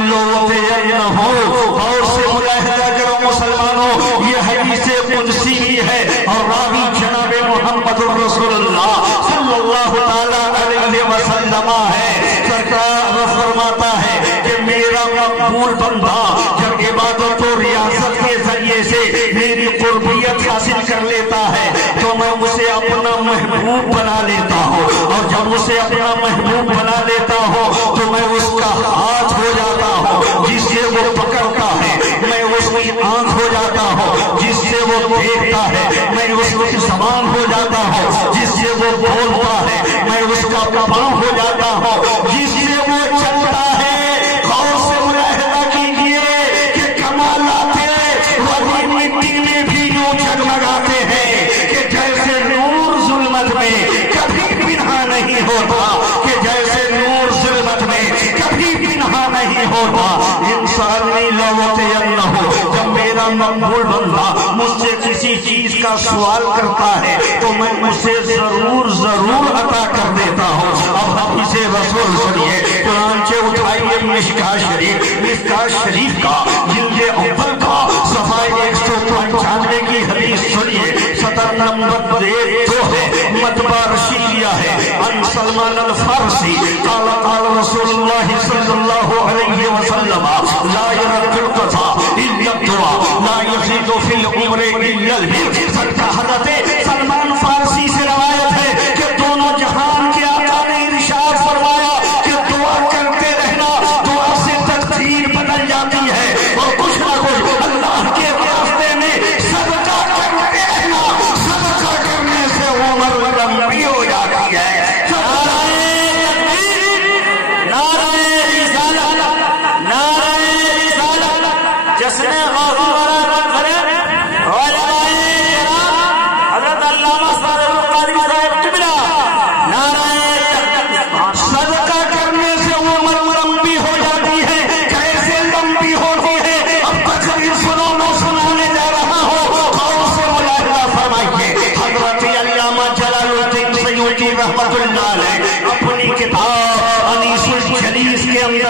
اور سے ملاحظہ کرو مسلمانوں، یہ حدیث قدسی کی ہے اور راوی جناب محمد رسول اللہ صلی اللہ تعالی علیہ وسلم ہے۔ سرکار فرماتا ہے کہ میرا مقبول بندہ جب عبادت و ریاست کے ذریعے سے میری قربیت حاصل کر لیتا ہے تو میں اسے اپنا محبوب بنا لیتا ہوں، اور جب اسے اپنا محبوب بنا لیتا ہوں تو میں اس کا ہاتھ ہو جاتا ہوں جس سے وہ پکڑتا ہے، میں اس کی آنکھ ہو جاتا ہوں جس سے وہ دیکھتا ہے، میں اس کی زبان ہو جاتا ہوں جس سے وہ بولتا ہے، میں اس کا پاؤں ہو جاتا ہوں جس سے وہ چلتا ہے۔ غور سے ملاحظہ کیجیے کہ کمالات وہی مٹی میں بھی یوں جگمگاتے ہیں کہ جیسے نور ظلمت میں کبھی پنہا نہیں ہوتا، کہ جیسے نور ظلمت میں کبھی پنہا نہیں ہوتا۔ انسان نہیں لوتے اللہ، جب میرا مقبول بندہ مجھ سے کسی چیز کا سوال کرتا ہے تو میں اسے ضرور عطا کر دیتا ہوں۔ اب حدیث رسول سنیے، چنانچہ اٹھائیے مشکاۃ شریف کا جلد اول کا صفحہ 195 کی حدیث سنیے، صدر نمبر 2 ہے، مطبع رشیدیہ ہے، عن سلمان الفارسی قال قال رسول اللہ صلی اللہ علیہ وسلم لا يرد القضاء الا الدعاء لا يزيد في العمر الا البر۔ حضرت سلمان فارسی سے روایت ہے کہ دونوں جہان کے آقا نے ارشاد فرمایا کہ دعا کرتے رہنا، دعا سے تقدیر بدل جاتی ہے، اور کچھ نہ کچھ اللہ کے راستے میں صدقہ کرتے رہنا، صدقہ کرنے سے عمر لمبی ہو جاتی ہے۔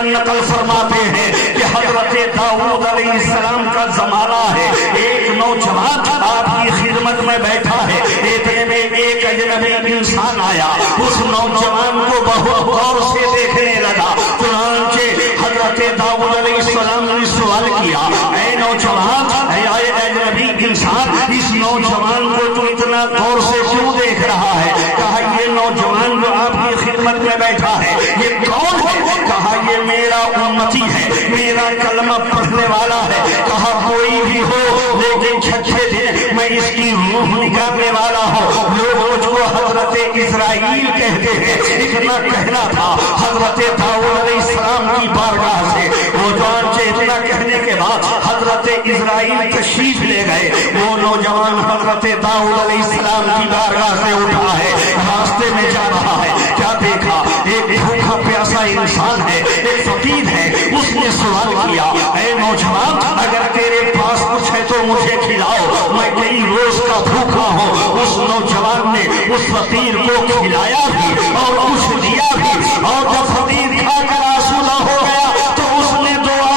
نقل فرماتے ہیں کہ حضرت داؤد علیہ السلام کا زمانہ ہے، ایک نوجوان آپ کی خدمت میں بیٹھا ہے، اتنے میں ایک اجنبی انسان آیا، اس نوجوان کو بہت غور سے دیکھنے لگا، چنانچہ حضرت داؤد علیہ السلام نے سوال کیا، اے نوجوان، اے اجنبی انسان، اس نوجوان کو تو اتنا غور سے کیوں دیکھ رہا ہے؟ کہا یہ نوجوان جو آپ کی خدمت میں بیٹھا ہے یہ کون ہے؟ کہا یہ میرا امتی ہے، میرا کلمہ پڑھنے والا ہے۔ کہا کوئی بھی ہو لیکن چھٹے دن میں اس کی روح نکالنے والا ہوں۔ لوگ مجھ کو حضرت اسرائیل کہتے ہیں، اتنا کہنا تھا حضرت داؤد علیہ السلام کی بارگاہ سے۔ وہ چنانچہ اتنا کہنے کے بعد حضرت اسرائیل تشریف لے گئے۔ وہ نوجوان حضرت داؤد علیہ السلام کی بارگاہ سے اٹھا ہے، راستے میں جا رہا ہے، کیا دیکھا؟ ایک بھوکا پیاسا انسان ہے، ایک فقیر ہے، اس نے سوال کیا، اے نوجوان، اگر تیرے پاس کچھ ہے تو مجھے کھلاؤ، میں کئی روز کا بھوکا ہوں۔ اس نوجوان نے اس فقیر کو کھلایا بھی اور کچھ دیا بھی، اور جب فقیر کھا کر آسودہ ہو گیا تو اس نے دعا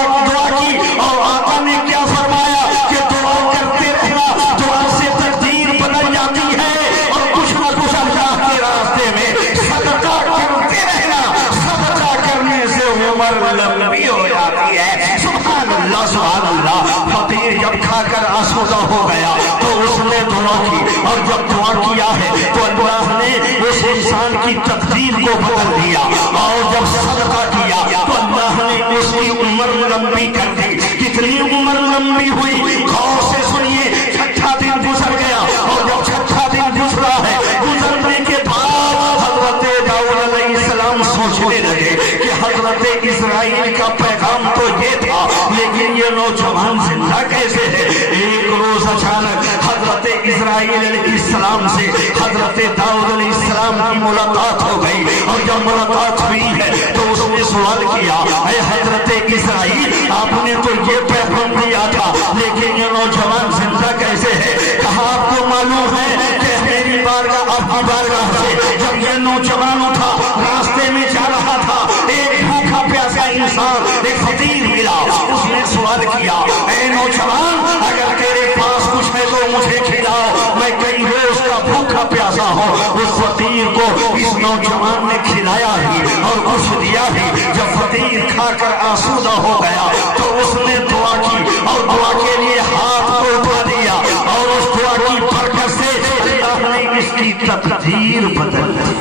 کی، اور آقا نے کیا فرمایا کہ دعا کرتے رہنا، دعا سے تقدیر بدل جاتی ہے، اور کچھ نہ کچھ اللہ کے راستے میں صدقہ کرتے رہنا، صدقہ کرنے سے عمر لمبی ہو جاتی ہے۔ سبحان اللہ سبحان اللہ۔ فقیر جب کھا کر آسودہ ہو گیا تو اس نے دعا کی، اور جب دعا کیا ہے تو اللہ نے اس انسان کی تقدیر کو بدل دیا، اور جب صدقہ کیا تو اللہ نے اس کی عمر لمبی کر دی۔ کتنی عمر لمبی ہوئی؟ غور سے سنیے، چھٹا دن گزر گیا، اور جب چھٹا دن گزرا ہے، گزرنے کے بعد حضرت داؤد علیہ السلام سوچنے لگے کہ حضرت اسرائیل کا پیغام تو یہ تھا، لیکن یہ نوجوان زندہ کیسے ہے؟ ایک روز اچانک حضرت اسرائیل علیہ السلام سے حضرت داؤد علیہ السلام کی ملاقات ہو گئی، اور جب ملاقات ہوئی ہے تو اس نے سوال کیا، اے حضرت اسرائیل، آپ نے تو یہ پیغام دیا تھا لیکن یہ نوجوان زندہ کیسے ہے؟ کہا آپ کو معلوم ہے کہ میری بارگاہ آپ کی بارگاہ سے جب یہ نوجوان اٹھا، راستے میں جا رہا تھا، ایک بھوکا پیاسا انسان، ایک فقیر ملا، اس نے سوال کیا اے نوجوان اگر تیرے پاس کچھ ہے تو مجھے کھلاؤ، میں کئی روز کا بھوکا پیاسا ہوں۔ اس فقیر کو اس نوجوان نے کھلایا ہی اور کچھ دیا ہی۔ جب فقیر کھا کر آسودہ ہو گیا تو اس نے دعا کی اور دعا کے لیے ہاتھ کو اٹھا دیا اور اس دعا کی برکت سے اللہ نے اس کی تقدیر بدل دی۔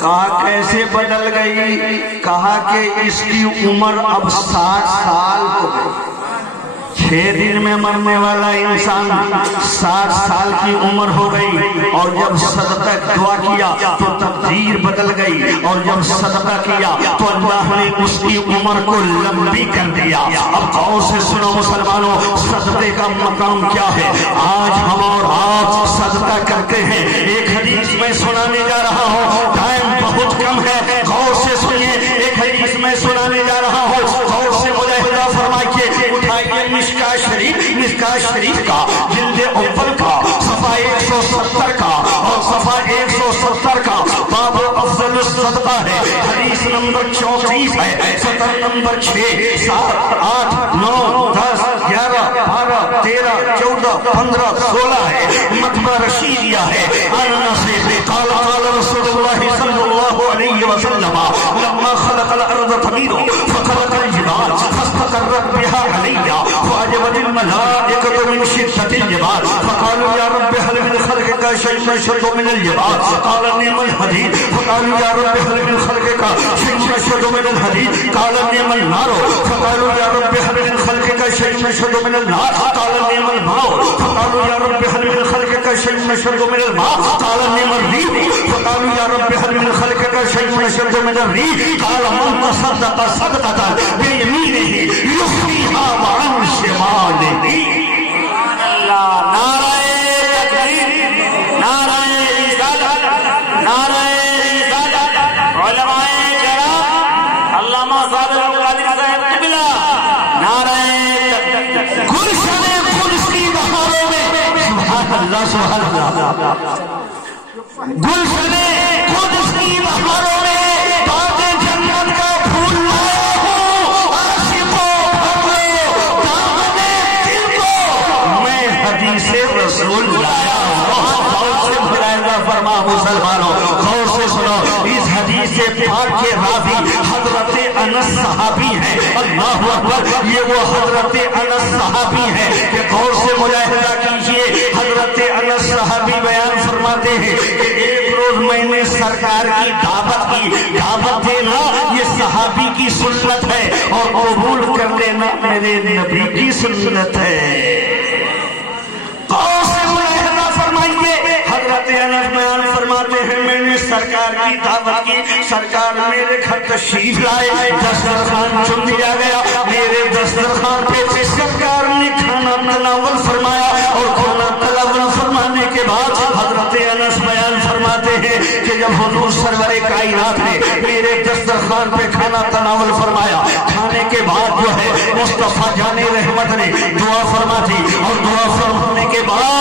کہا کیسے بدل گئی؟ کہا کہ اس کی عمر اب 60 سال ہو گئی۔ 6 دن میں مرنے والا انسان 60 سال کی عمر ہو گئی، اور جب صدقہ دعا کیا تو تقدیر بدل گئی، اور جب صدقہ کیا تو اللہ نے اس کی عمر کو لمبی کر دیا۔ اب غور سے سنو مسلمانوں، صدقے کا مقام کیا ہے؟ آج ہم اور آپ صدقہ کرتے ہیں۔ ایک حدیث میں سنانے جا رہا ہوں، ٹائم بہت کم ہے، غور سے سنیے۔ ایک حدیث میں سنانے جا رہا ہوں، غور سے مجاہدہ فرمائیے، اٹھائیے مشکاہ شریف کا جلد اول کا صفحہ 170 کا اور صفحہ 170 کا باب افضل الصدقہ ہے، حدیث نمبر 34 ہے، سطر نمبر 6 7 8 9 10 11 12 13 14 15 16 ہے، مطبع رشیدیہ ہے۔ انس سے قال رسول اللہ صلی اللہ علیہ وسلم لما خلق الارض تمیر فخلق الجبال فاستقرت بها عليا فعجبت الملائكة من شدة الجبال فقالوا يا رب هل من خلقك شيء نشد من الجبال قال نعم الحديد فقالوا يا رب هل من خلقك شيء نشد من الحديد قال نعم النار فقالوا يا رب هل من خلقك شيء نشد من النار قال نعم الماء فقالوا يا رب هل من خلقك شيء نشد من الماء قال نعم الريح فقالوا يا رب هل من خلقك شيء نشد من الريح قال من تصدق صدقة بيمينه يخفيها وعن شماله۔ نعرہ تکبیر، نعرہ رسالت، نعرہ رسالت، علماء کرام، علامہ صادق القادری صاحب قبلہ، نعرہ گلشن قدس کی بہاروں میں، سبحان اللہ سبحان اللہ، گلشن قدس کی بہاروں میں باغ جنت کا پھول لایا ہوں، عاشقوں بھرو دامن دل کو، میں حدیث رسول لایا ہوں۔ غور سے ملاحظہ فرما مسلمانوں، غور سے سنو، اس حدیث پاک کے راوی حضرت انس صحابی ہیں۔ اللہ اکبر، یہ وہ حضرت انس صحابی ہیں کہ غور سے ملاحظہ کیجئے۔ حضرت انس صحابی بیان فرماتے ہیں کہ ایک روز میں نے سرکار کی دعوت دینا یہ صحابی کی سنت ہے اور قبول کر لینا میرے نبی کی سنت ہے۔ غور سے ملاحظہ فرمائیے، حضرت انس بیان فرماتے ہیں میں نے سرکار کی دعوت کی، سرکار میرے گھر تشریف لائے، دسترخوان چن دیا گیا، میرے دسترخوان پہ سرکار نے کھانا تناول فرمایا، اور کھانا تناول فرمانے کے بعد حضرت انس بیان فرماتے ہیں کہ جب حضور سرور کائنات نے میرے دسترخوان پہ کھانا تناول فرمایا، کھانے کے بعد جو ہے مصطفیٰ جان رحمت نے دعا فرما دی، اور دعا فرمانے کے بعد